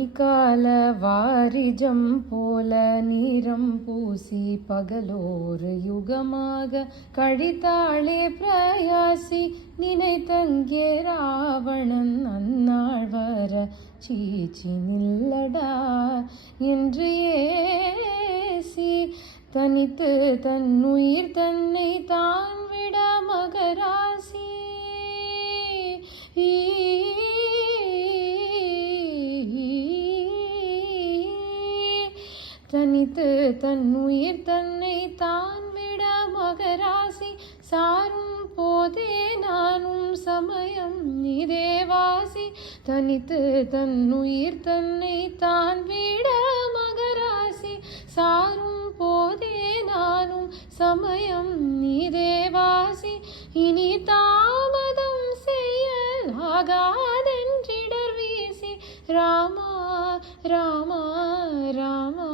பனிக்கால வாரிஜம் போல நீரம் பூசி பகலோரு யுகமாக கழித்தாளே பிரயாசி நினைத்தங்கே ராவணன் அந்நாள் வர சீச்சி நில்லடா என்று ஏசி தனித்து தன்னுயிர் தன்னை தான் விட மகராசி தனித்து தன்னுயிர் தன்னை தான் விட மகராசி சாரும் போதே நானும் சமயம் நிதேவாசி தனித்து தன்னுயிர் தன்னை தான் விட மகராசி சாரும் போதே நானும் சமயம் நிதேவாசி இனி தாமதம் செய்யலாகாதென்றிடர் வீசி ராமா ராமா ராமா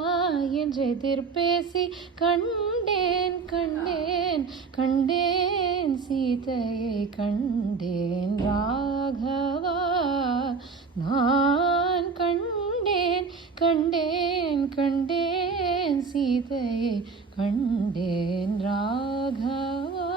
என்றெதிர்பேசி கண்டேன் கண்டேன் கண்டேன் சீதையை கண்டேன் ராகவா நான் கண்டேன் கண்டேன் கண்டேன் சீதையை கண்டேன் ராகவா.